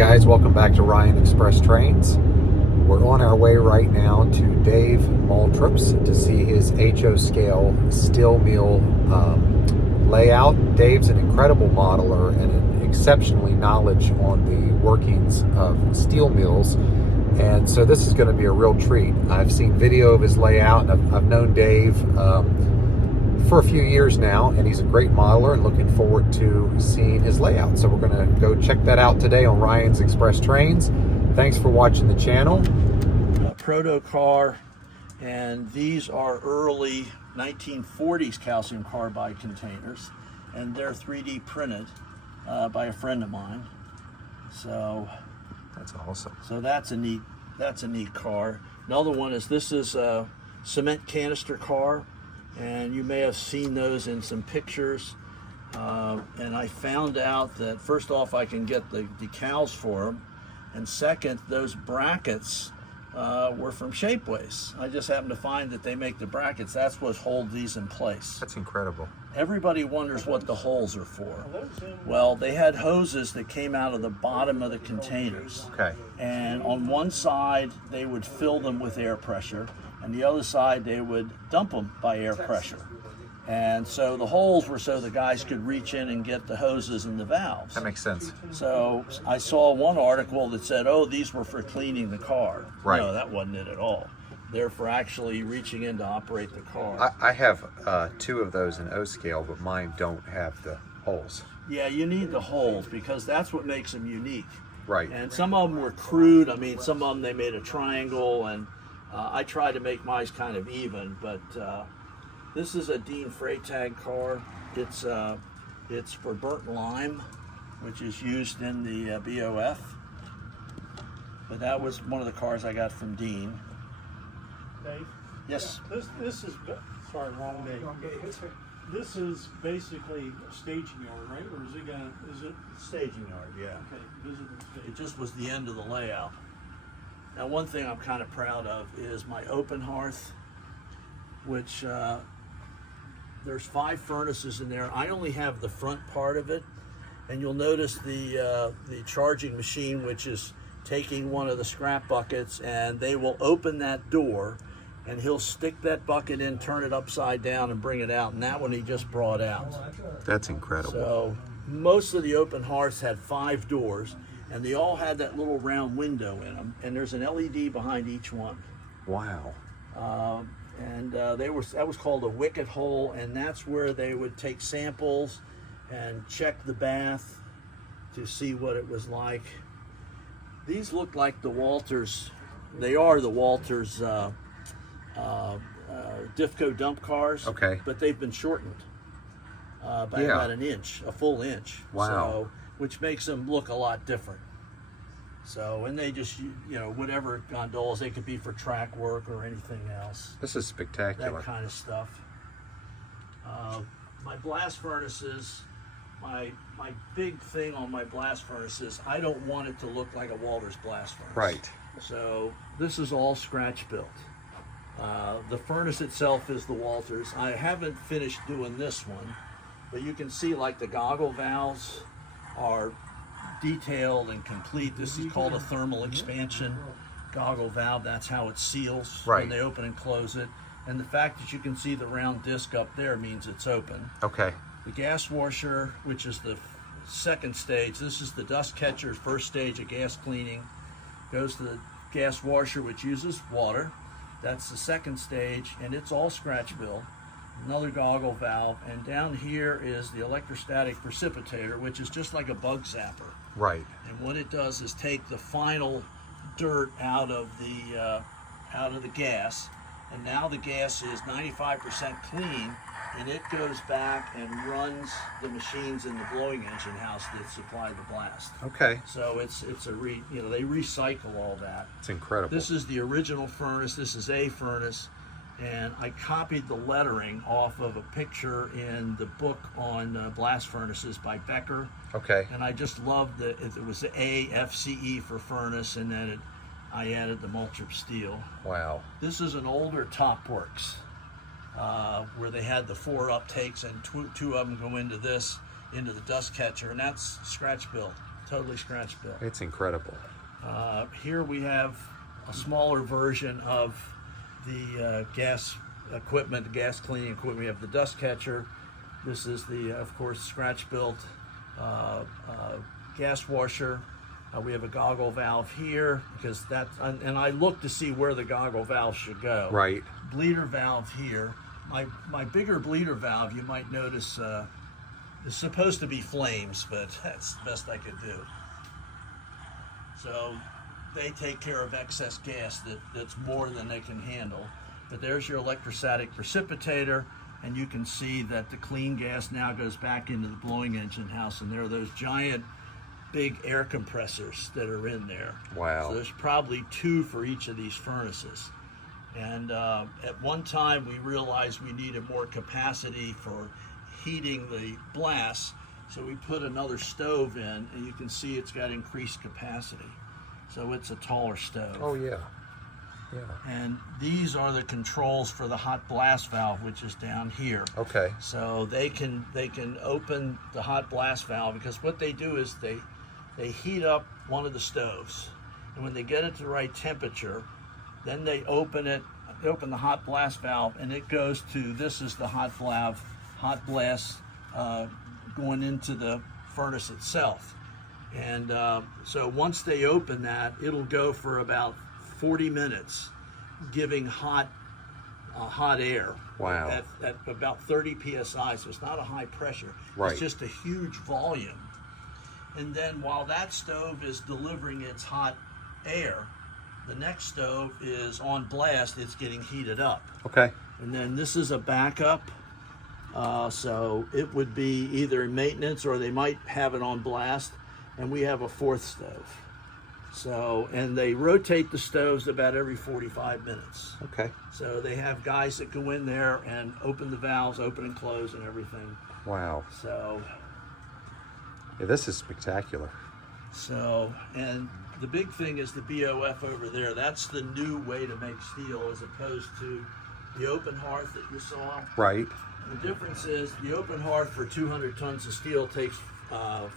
guys, welcome back to Ryan Express Trains. We're on our way right now to Dave Moltrup's to see his HO scale steel mill layout. Dave's an incredible modeler and an exceptionally knowledge on the workings of steel mills, and so this is going to be a real treat. I've seen video of his layout, and I've known Dave for a few years now, and he's a great modeler, and looking forward to seeing his layout. So we're going to go check that out today on Ryan's Express Trains. Thanks for watching the channel. A proto car, and these are early 1940s calcium carbide containers, and they're 3D printed by a friend of mine. So that's awesome. So that's a neat car. Another one is, this is a cement canister car, and you may have seen those in some pictures. And I found out that first off, I can get the decals for them, and second, those brackets were from Shapeways. I just happened to find that they make the brackets. That's what holds these in place. That's incredible. Everybody wonders what the holes are for. Well, they had hoses that came out of the bottom of the containers. Okay. And on one side, they would fill them with air pressure, and the other side, they would dump them by air pressure. And so the holes were so the guys could reach in and get the hoses and the valves. That makes sense. So I saw one article that said, oh, these were for cleaning the car. Right. No, that wasn't it at all. They're for actually reaching in to operate the car. I have two of those in O scale, but mine don't have the holes. Yeah, you need the holes because that's what makes them unique. Right. And some of them were crude. I mean, some of them they made a triangle, and I tried to make mine kind of even, but this is a Dean Freytag car. It's for burnt lime, which is used in the BOF. But that was one of the cars I got from Dean. Dave? Yes. This is, sorry, wrong day. This is basically a staging yard, right? Or is it? Staging yard, yeah. Okay, visitor stage. It just was the end of the layout. Now, one thing I'm kind of proud of is my open hearth, which there's 5 furnaces in there. I only have the front part of it, and you'll notice the charging machine, which is taking one of the scrap buckets, and they will open that door, and he'll stick that bucket in, turn it upside down, and bring it out. And that one he just brought out. That's incredible. So most of the open hearths had 5 doors, and they all had that little round window in them, and there's an LED behind each one. Wow. That was called a wicket hole, and that's where they would take samples and check the bath to see what it was like. These look like the Walters. They are the Walters Diffco dump cars. Okay. But they've been shortened by about an inch, a full inch. Wow. So, which makes them look a lot different. So, and they just, whatever gondolas, they could be for track work or anything else. This is spectacular. That kind of stuff. My blast furnaces, my big thing on my blast furnaces, I don't want it to look like a Walters blast furnace. Right. So this is all scratch built. The furnace itself is the Walters. I haven't finished doing this one, but you can see like the goggle valves are detailed and complete. This is called a thermal expansion goggle valve. That's how it seals when they open and close it. And the fact that you can see the round disc up there means it's open. Okay. The gas washer, which is the second stage, this is the dust catcher, first stage of gas cleaning, goes to the gas washer, which uses water. That's the second stage, and it's all scratch built. Another goggle valve, and down here is the electrostatic precipitator, which is just like a bug zapper. Right. And what it does is take the final dirt out of the gas, and now the gas is 95% clean, and it goes back and runs the machines in the blowing engine house that supply the blast. Okay. So they recycle all that. It's incredible. This is the original furnace. This is a furnace, and I copied the lettering off of a picture in the book on blast furnaces by Becker. Okay. And I just loved that it was the AFCE for furnace, and then I added the Moltrup steel. Wow. This is an older Topworks where they had the 4 uptakes, and two of them go into the dust catcher, and that's scratch built. totally scratch built. It's incredible. Here we have a smaller version of the gas equipment, the gas cleaning equipment. We have the dust catcher. This is the, of course, scratch built gas washer. We have a goggle valve here because that's, and I look to see where the goggle valve should go. Right. Bleeder valve here. My bigger bleeder valve, you might notice, is supposed to be flames, but that's the best I could do. So they take care of excess gas that's more than they can handle. But there's your electrostatic precipitator, and you can see that the clean gas now goes back into the blowing engine house, and there are those giant big air compressors that are in there. Wow. So there's probably 2 for each of these furnaces. And at one time we realized we needed more capacity for heating the blast, so we put another stove in, and you can see it's got increased capacity. So it's a taller stove. Oh yeah. Yeah. And these are the controls for the hot blast valve, which is down here. Okay. So they can open the hot blast valve, because what they do is they heat up one of the stoves, and when they get it to the right temperature, then they open the hot blast valve, and it goes to, this is the hot blast going into the furnace itself. And so once they open that, it'll go for about 40 minutes, giving hot air. Wow. At about 30 psi, so it's not a high pressure. Right. It's just a huge volume. And then while that stove is delivering its hot air, the next stove is on blast, it's getting heated up. Okay. And then this is a backup, so it would be either maintenance or they might have it on blast, and we have a 4th stove. So, and they rotate the stoves about every 45 minutes. Okay. So they have guys that go in there and open the valves, open and close and everything. Wow. So, Yeah, this is spectacular. and the big thing is the BOF over there. That's the new way to make steel, as opposed to the open hearth that you saw. Right. The difference is the open hearth for 200 tons of steel takes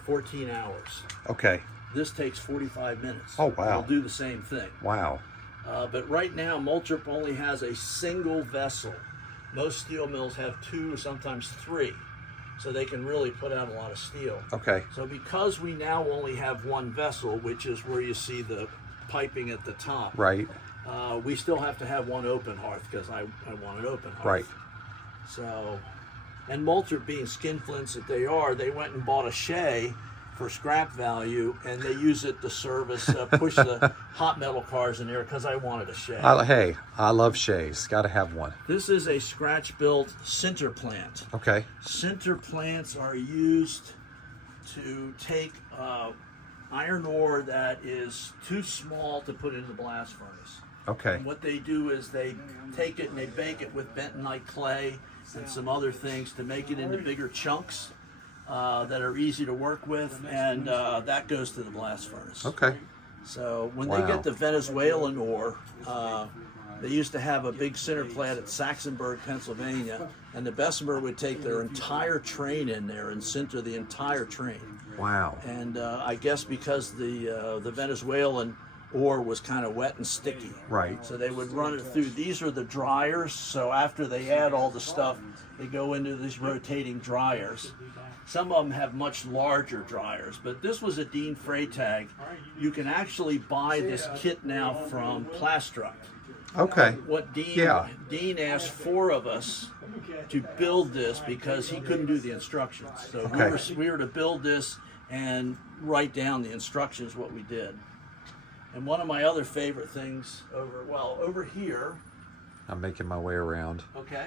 14 hours. Okay. This takes 45 minutes. Oh, wow. It'll do the same thing. Wow. But right now, Moltrup only has a single vessel. Most steel mills have 2 or sometimes 3. So they can really put out a lot of steel. Okay. So because we now only have 1 vessel, which is where you see the piping at the top, Right. we still have to have 1 open hearth, because I want an open hearth. Right. So, and Moltrup, being skinflints that they are, they went and bought a Shay for scrap value, and they use it to service, push the hot metal cars in there, because I wanted a Shay. Hey, I love Shays. Got to have one. This is a scratch-built sinter plant. Okay. Sinter plants are used to take iron ore that is too small to put in the blast furnace. Okay. And what they do is they take it and they bake it with bentonite clay and some other things to make it into bigger chunks that are easy to work with, and that goes to the blast furnace. Okay. So when Wow. they get the Venezuelan ore, they used to have a big sinter plant at Saxonburg, Pennsylvania, and the Bessemer would take their entire train in there and sinter the entire train. Wow. And I guess because the Venezuelan ore was kind of wet and sticky. Right. So they would run it through. These are the dryers. So after they add all the stuff, they go into these rotating dryers. Some of them have much larger dryers, but this was a Dean Freytag. You can actually buy this kit now from Plastruct. Okay. What Dean, Yeah. Dean asked 4 of us to build this because he couldn't do the instructions. So Okay. we were to build this and write down the instructions, what we did. And one of my other favorite things over here, I'm making my way around. okay.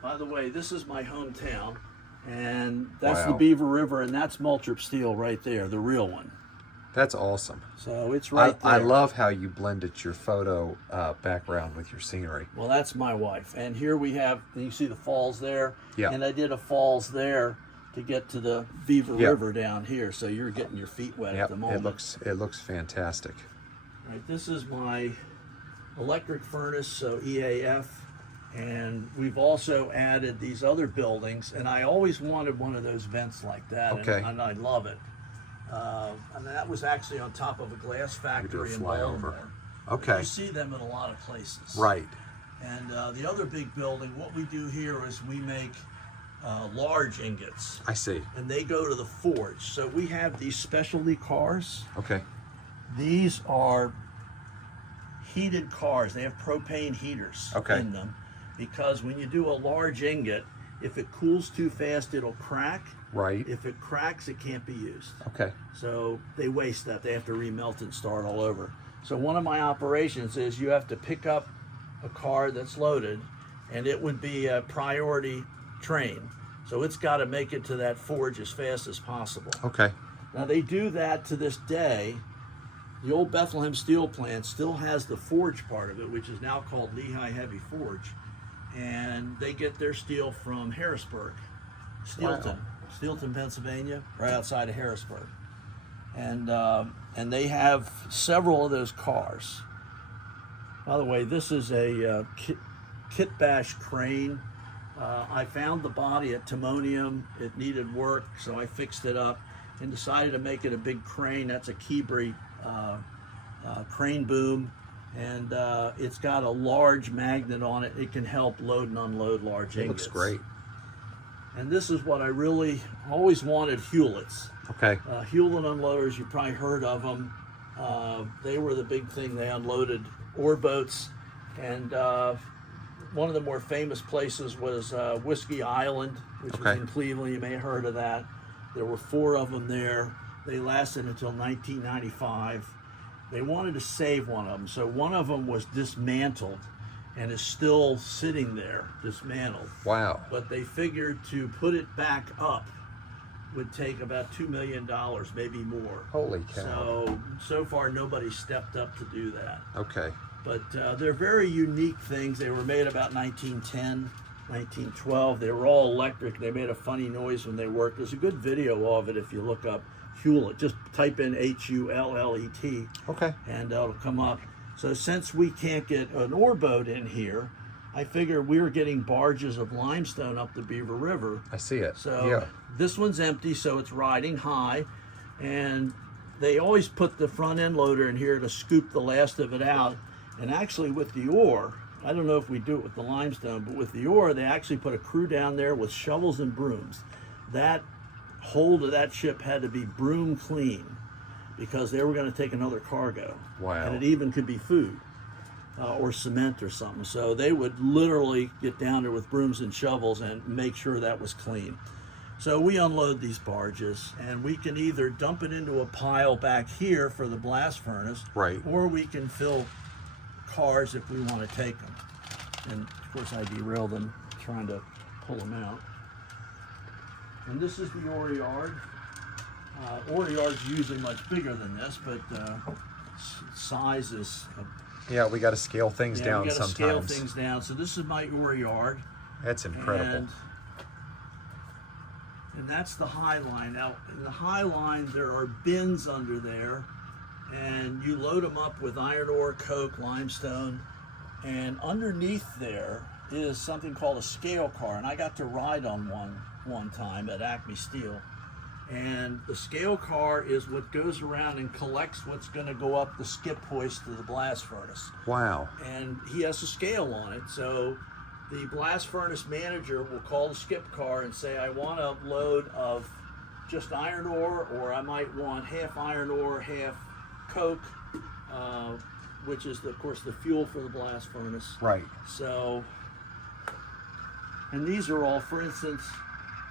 By the way, this is my hometown, and that's the Wow. Beaver River, and that's Moltrup steel right there, the real one. That's awesome. So it's right there. I love how you blended your photo background with your scenery. Well, that's my wife. And here we have, you see the falls there? Yeah. And I did a falls there to get to the Beaver Yep. River down here. So you're getting your feet wet at Yep. the moment. It looks fantastic. Right, this is my electric furnace, so EAF. And we've also added these other buildings. And I always wanted one of those vents like that. Okay. And I love it. And that was actually on top of a glass factory in Baltimore. Okay. You see them in a lot of places. Right. And the other big building, what we do here is we make large ingots. I see. And they go to the forge. So we have these specialty cars. Okay. These are heated cars. They have propane heaters in them, because when you do a large ingot, if it cools too fast, it'll crack. Right. If it cracks, it can't be used. Okay. So they waste that. They have to remelt and start all over. So one of my operations is you have to pick up a car that's loaded, and it would be a priority train. So it's got to make it to that forge as fast as possible. Okay. Now they do that to this day. The old Bethlehem steel plant still has the forge part of it, which is now called Lehigh Heavy Forge. And they get their steel from Harrisburg, Steelton, Pennsylvania, right outside of Harrisburg. And they have several of those cars. By the way, this is a kit bash crane. I found the body at Timonium. It needed work, so I fixed it up and decided to make it a big crane. That's a Keebry crane boom, and it's got a large magnet on it. It can help load and unload large ingots. Looks great. And this is what I really always wanted, Hewlett's. Okay. Hewlett unloaders, you probably heard of them. They were the big thing. They unloaded ore boats, and one of the more famous places was Whiskey Island, which was in Cleveland. You may have heard of that. There were 4 of them there. They lasted until 1995. They wanted to save one of them, so one of them was dismantled and is still sitting there, dismantled. Wow. But they figured to put it back up would take about $2 million, maybe more. Holy cow. So far nobody stepped up to do that. Okay. But they're very unique things. They were made about 1910, 1912. They were all electric. They made a funny noise when they worked. There's a good video of it if you look up Hewlett. Just type in H-U-L-L-E-T. Okay. And it'll come up. So since we can't get an ore boat in here, I figured we were getting barges of limestone up the Beaver River. I see it. So this one's empty, so it's riding high. And they always put the front end loader in here to scoop the last of it out. And actually with the ore, I don't know if we do it with the limestone, but with the ore, they actually put a crew down there with shovels and brooms. That hold of that ship had to be broom clean because they were going to take another cargo. Wow. And it even could be food or cement or something. So they would literally get down there with brooms and shovels and make sure that was clean. So we unload these barges, and we can either dump it into a pile back here for the blast furnace, right, or we can fill cars if we want to take them. And of course I derailed them trying to pull them out. And this is the ore yard. Ore yard's usually much bigger than this, but size is yeah, we got to scale things down we sometimes. Scale things down. So this is my ore yard. That's incredible. And that's the high line. Now, in the high line, there are bins under there, and you load them up with iron ore, coke, limestone, and underneath there is something called a scale car, and I got to ride on one time at Acme Steel. And the scale car is what goes around and collects what's going to go up the skip hoist to the blast furnace. Wow. And he has a scale on it, so the blast furnace manager will call the skip car and say, I want a load of just iron ore, or I might want half iron ore, half coke, which is, of course, the fuel for the blast furnace. Right. So, and these are all, for instance,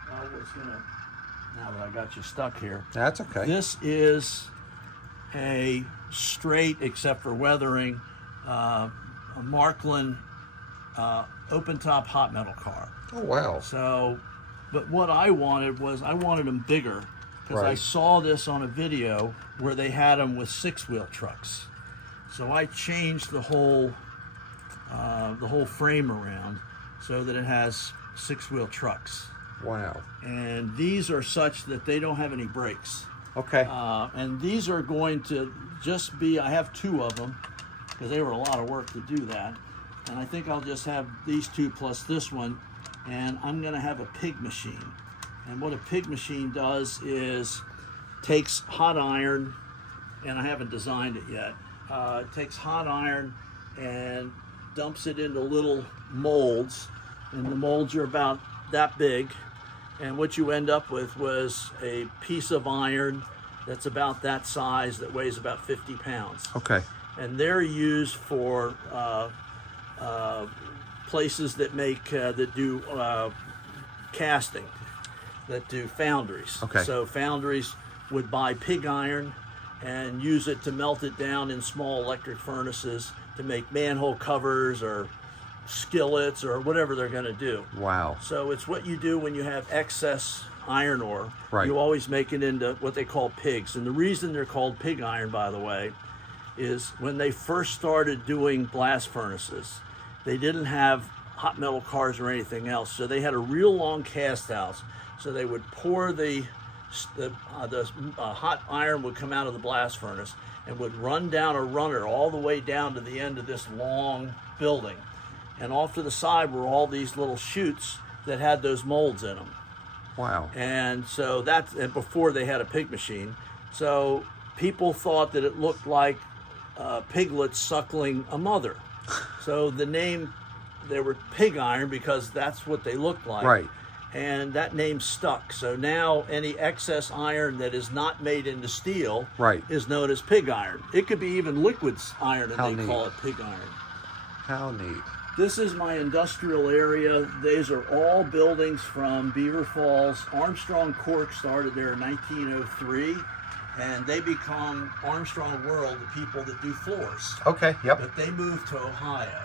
now that I got you stuck here. That's okay. This is a straight, except for weathering, a Markland open top hot metal car. Oh, wow. So, but what I wanted was, I wanted them bigger, because I saw this on a video where they had them with 6-wheel trucks. So I changed the whole frame around so that it has 6-wheel trucks. Wow. And these are such that they don't have any brakes. Okay. And these are going to just be, I have 2 of them, because they were a lot of work to do that. And I think I'll just have these 2 plus this one, and I'm going to have a pig machine. And what a pig machine does is takes hot iron, and I haven't designed it yet. It takes hot iron and dumps it into little molds, and the molds are about that big. And what you end up with was a piece of iron that's about that size that weighs about 50 pounds. Okay. And they're used for places that make that do casting, that do foundries. Okay. So foundries would buy pig iron and use it to melt it down in small electric furnaces to make manhole covers or skillets or whatever they're going to do. Wow. So it's what you do when you have excess iron ore. Right. You always make it into what they call pigs. And the reason they're called pig iron, by the way, is when they first started doing blast furnaces, they didn't have hot metal cars or anything else. So they had a real long cast house. So they would pour the hot iron would come out of the blast furnace and would run down a runner all the way down to the end of this long building. And off to the side were all these little chutes that had those molds in them. Wow. And so that's, and before they had a pig machine. So people thought that it looked like piglets suckling a mother. So the name, they were pig iron because that's what they looked like. Right. And that name stuck. So now any excess iron that is not made into steel Right. is known as pig iron. It could be even liquid iron and How they neat. call it pig iron. How neat. This is my industrial area. These are all buildings from Beaver Falls. Armstrong Cork started there in 1903, and they become Armstrong World, the people that do floors. Okay. Yep. But they moved to Ohio.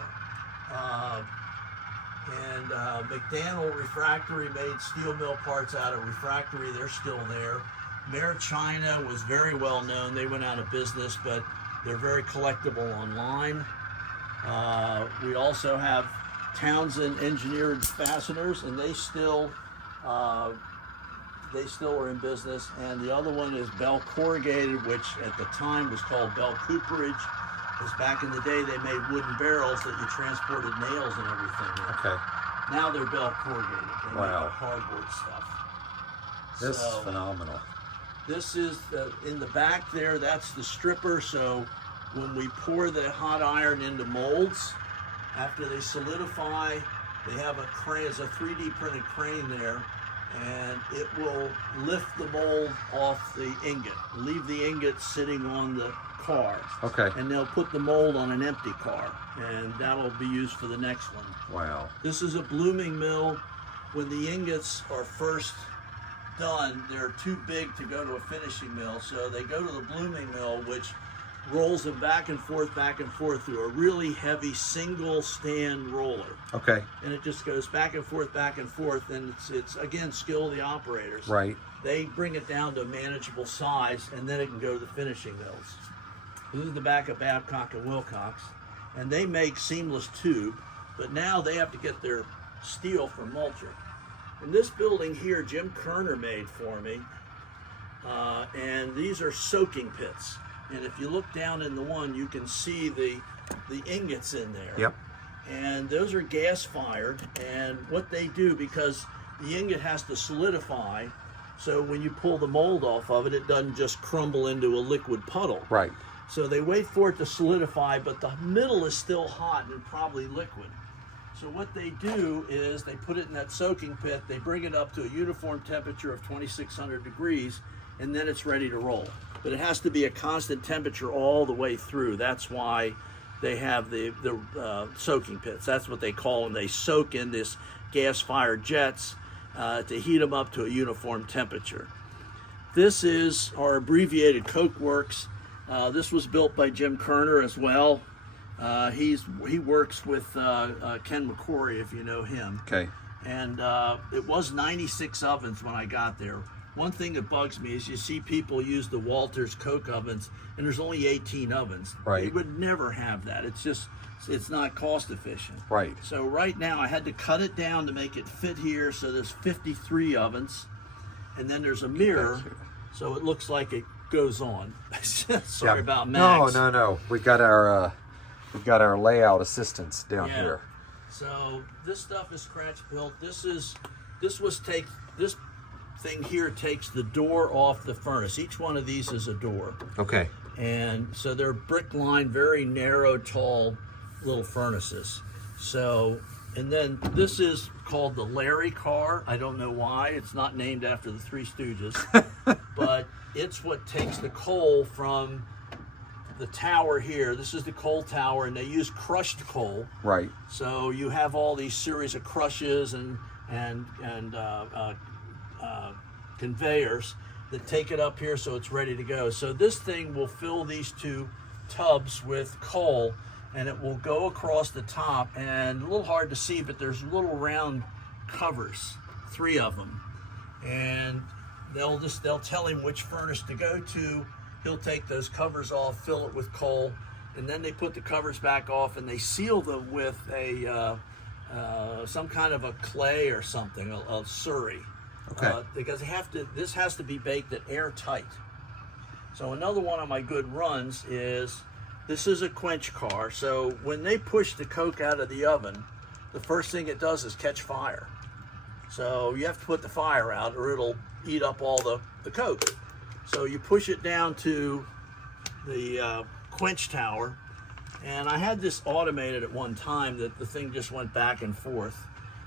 McDaniel Refractory made steel mill parts out of refractory. They're still there. Mare China was very well known. They went out of business, but they're very collectible online. We also have Townsend Engineered Fasteners, and they still are in business. And the other one is Bell Corrugated, which at the time was called Bell Cooperage. Because back in the day they made wooden barrels that you transported nails and everything in. Okay. Now they're Bell Corrugated. They Wow. make cardboard stuff. This is phenomenal. This is in the back there. That's the stripper. So when we pour the hot iron into molds, after they solidify, they have a crane, it's a 3D printed crane there, and it will lift the mold off the ingot, leave the ingot sitting on the car. Okay. And they'll put the mold on an empty car, and that'll be used for the next one. Wow. This is a blooming mill. When the ingots are first done, they're too big to go to a finishing mill, so they go to the blooming mill, which rolls them back and forth through a really heavy single stand roller. Okay. And it just goes back and forth, and it's again, skill of the operators. Right. They bring it down to a manageable size, and then it can go to the finishing mills. This is the back of Babcock and Wilcox, and they make seamless tube, but now they have to get their steel from Moltrup. And this building here, Jim Kerner made for me, and these are soaking pits. And if you look down in the one, you can see the ingots in there. Yep. And those are gas fired, and what they do, because the ingot has to solidify, so when you pull the mold off of it, it doesn't just crumble into a liquid puddle. Right. So they wait for it to solidify, but the middle is still hot and probably liquid. So what they do is they put it in that soaking pit, they bring it up to a uniform temperature of 2,600 degrees, and then it's ready to roll. But it has to be a constant temperature all the way through. That's why they have the soaking pits. That's what they call them. They soak in this gas-fired jets to heat them up to a uniform temperature. This is our abbreviated Coke Works. This was built by Jim Kerner as well. He works with Ken McCrory, if you know him. Okay. And it was 96 ovens when I got there. One thing that bugs me is you see people use the Walters Coke ovens, and there's only 18 ovens. Right. You would never have that. It's not cost efficient. Right. So right now I had to cut it down to make it fit here. So there's 53 ovens, and then there's a mirror, so it looks like it goes on. Sorry about Max. No. We've got our layout assistants down here. So this stuff is scratch built. This thing here takes the door off the furnace. Each one of these is a door. Okay. And so they're brick lined, very narrow, tall little furnaces. So, and then this is called the Larry car. I don't know why. It's not named after the Three Stooges, but it's what takes the coal from the tower here. This is the coal tower, and they use crushed coal. Right. So you have all these series of crushes and conveyors that take it up here so it's ready to go. So this thing will fill these two tubs with coal, and it will go across the top, and a little hard to see, but there's little round covers, 3 of them, and they'll tell him which furnace to go to. He'll take those covers off, fill it with coal, and then they put the covers back off, and they seal them with a some kind of a clay or something, a surrey. Okay. Because this has to be baked at airtight. So another one of my good runs is, this is a quench car. So when they push the coke out of the oven, the first thing it does is catch fire. So you have to put the fire out or it'll eat up all the coke. So you push it down to the quench tower. And I had this automated at one time that the thing just went back and forth.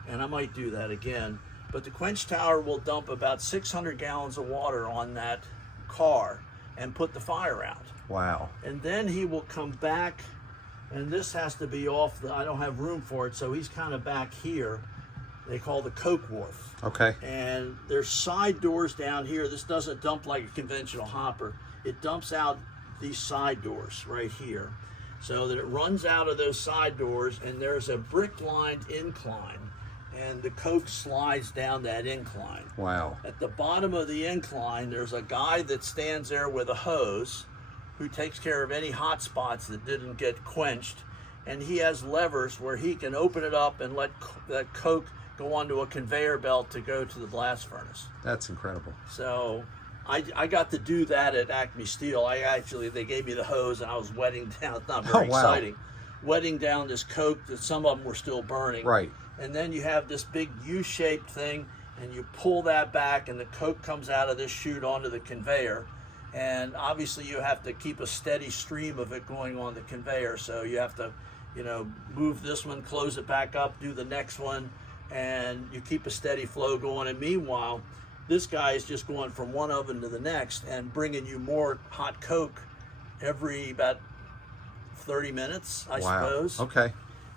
And I might do that again. But the quench tower will dump about 600 gallons of water on that car and put the fire out. Wow. And then he will come back, and this has to be off I don't have room for it, so he's kind of back here. They call the coke wharf. Okay. And there's side doors down here. This doesn't dump like a conventional hopper. It dumps out these side doors right here, so that it runs out of those side doors, and there's a brick-lined incline, and the coke slides down that incline. Wow. At the bottom of the incline, there's a guy that stands there with a hose who takes care of any hot spots that didn't get quenched, and he has levers where he can open it up and let that coke go onto a conveyor belt to go to the blast furnace. That's incredible. So I got to do that at Acme Steel. They gave me the hose, and I was wetting down. It's not very exciting. Wetting down this coke that some of them were still burning. Right. And then you have this big U-shaped thing, and you pull that back, and the coke comes out of this chute onto the conveyor. And obviously you have to keep a steady stream of it going on the conveyor. So you have to, move this one, close it back up, do the next one, and you keep a steady flow going. And meanwhile, this guy is just going from one oven to the next and bringing you more hot coke every about 30 minutes, I suppose. Okay.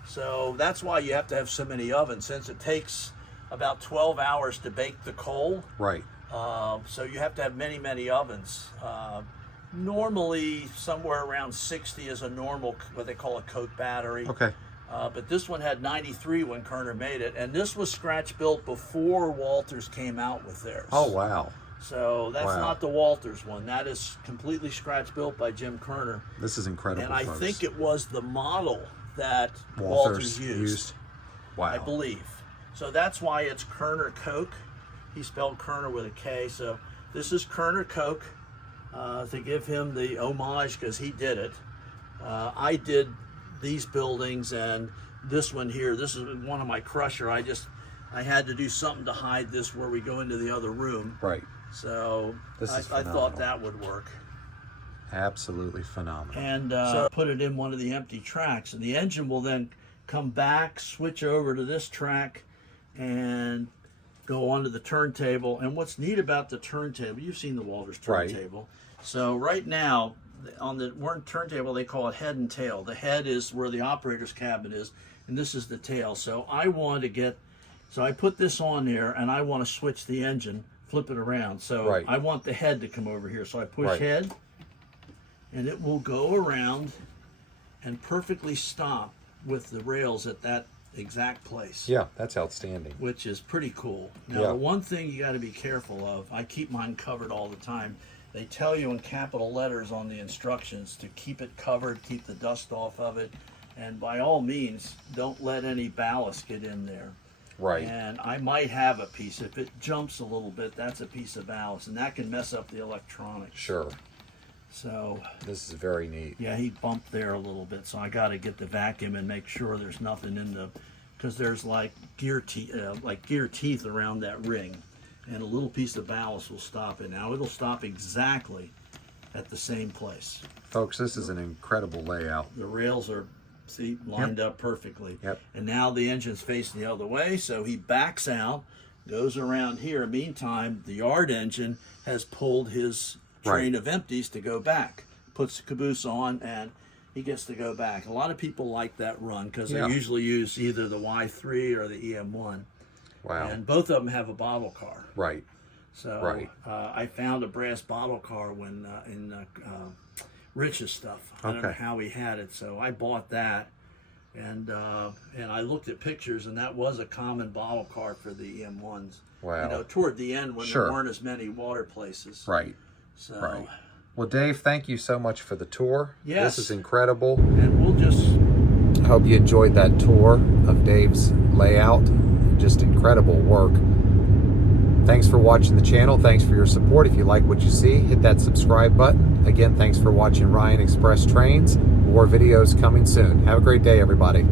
So that's why you have to have so many ovens, since it takes about 12 hours to bake the coal. Right. So you have to have many, many ovens. Normally, somewhere around 60 is a normal, what they call a coke battery. Okay. But this one had 93 when Kerner made it, and this was scratch built before Walters came out with theirs. Oh, wow. So that's not the Walters one. That is completely scratch built by Jim Kerner. This is incredible. And I folks. think it was the model that Walters used. Wow. I believe. So that's why it's Kerner Coke. He spelled Kerner with a K. So this is Kerner Coke, to give him the homage because he did it. I did these buildings, and this one here, this is one of my crusher. I had to do something to hide this where we go into the other room. Right. So I thought that would work. Absolutely phenomenal. And so put it in one of the empty tracks, and the engine will then come back, switch over to this track, and go onto the turntable. And what's neat about the turntable, you've seen the Walters turntable. Right. So right now, on the turntable, they call it head and tail. The head is where the operator's cabin is, and this is the tail. So I put this on there, and I want to switch the engine, flip it around. So I want the head to come over here. So I push head, and it will go around and perfectly stop with the rails at that exact place. Yeah, that's outstanding. Which is pretty cool. Now, the one thing you got to be careful of, I keep mine covered all the time. They tell you in capital letters on the instructions to keep it covered, keep the dust off of it, and by all means, don't let any ballast get in there. Right. And I might have a piece. If it jumps a little bit, that's a piece of ballast, and that can mess up the electronics. Sure. So this is very neat. Yeah, he bumped there a little bit, so I got to get the vacuum and make sure there's nothing in because there's like gear teeth around that ring, and a little piece of ballast will stop it. Now it'll stop exactly at the same place. Folks, this is an incredible layout. The rails are, see, lined up perfectly. Yep. And now the engine's facing the other way, so he backs out, goes around here. Meantime, the yard engine has pulled his train of empties to go back, puts the caboose on, and he gets to go back. A lot of people like that run because they usually use either the Y3 or the EM1. Wow. And both of them have a bottle car. Right. So I found a brass bottle car when in Rich's stuff. I don't know how he had it, so I bought that, and I looked at pictures, and that was a common bottle car for the EM1s. Wow. You know, toward the end when there weren't as many water places. Right. So. Right. Well, Dave, thank you so much for the tour. Yes. This is incredible. And we'll just... I hope you enjoyed that tour of Dave's layout. Just incredible work. Thanks for watching the channel. Thanks for your support. If you like what you see, hit that subscribe button. Again, thanks for watching Ryan Express Trains. More videos coming soon. Have a great day, everybody.